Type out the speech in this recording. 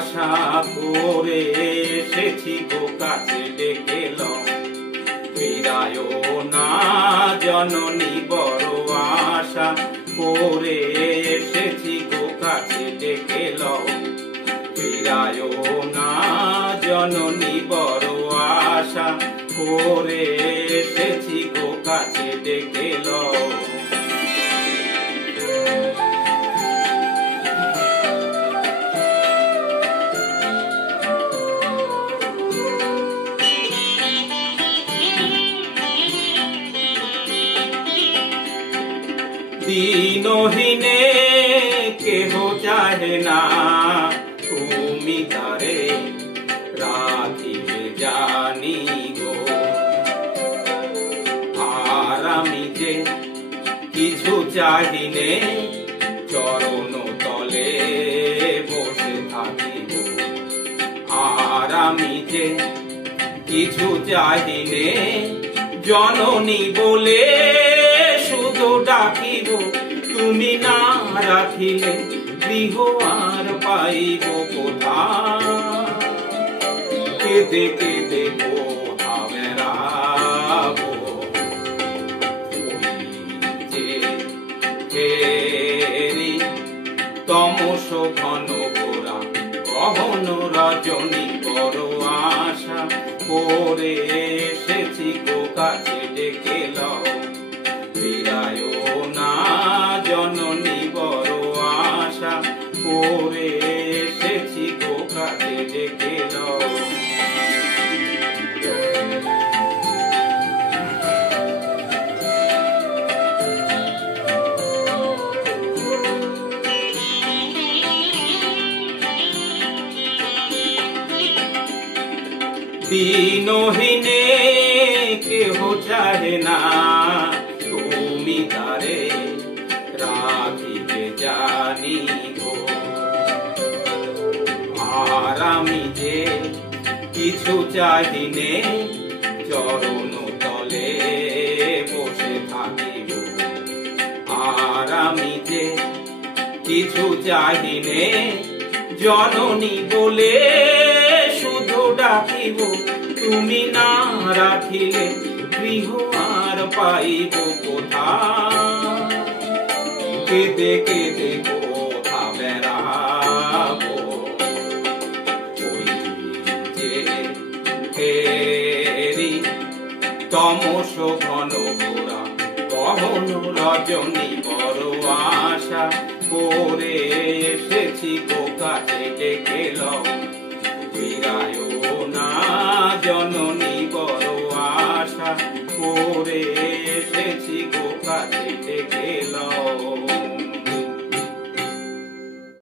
আশা করে এসেছি গো কাছে ডেকে লও, ফিরায়ো না জননী বড় আশা করে এসেছি গো কাছে ডেকে লও, ফিরায়ো না জননী বড় আশা করে এসেছি গো কাছে ডেকে লও। দিনহীনে কেহ চাহে না তুমি তারে রাখিবে জানি গো, আর আমি যে কিছু চাহিনে চরণ তলে বসে থাকিব, আর আমি যে কিছু চাহিনে জননী বলে শুধু ডাকিব, তুমি না রাখিলে গৃহ আর পাইব কোথায়, কেঁদে কেঁদে কোথা বেড়াবো, হেরি তমস ঘন ঘোরা গহন রজনী বড় আশা করে এসেছি গো কাছে ডেকে লও, ফিরায়ো না জননী বড় আশা করে এসেছি গো কাছে ডেকে লও। দিনহীনে কেহ চাহে না তুমি তারে রাখিবে জানি গো, আর আমি যে কিছু চাহিনে চরণ তলে বসে থাকিব, আর আমি যে কিছু চাহিনে জননী বলে শুধু ডাকিব, তুমি না রাখিলে গৃহ আর পাইব কোথায়, কেঁদে কেঁদে কোথা বেড়াবো, ওই যে হেরি তমস ঘন ঘোরা গহন রজনী বড় আশা করে এসেছি গো কাছে ডেকে লও, ফিরায়ো না জননী বড় আশা করে এসেছি গো কাছে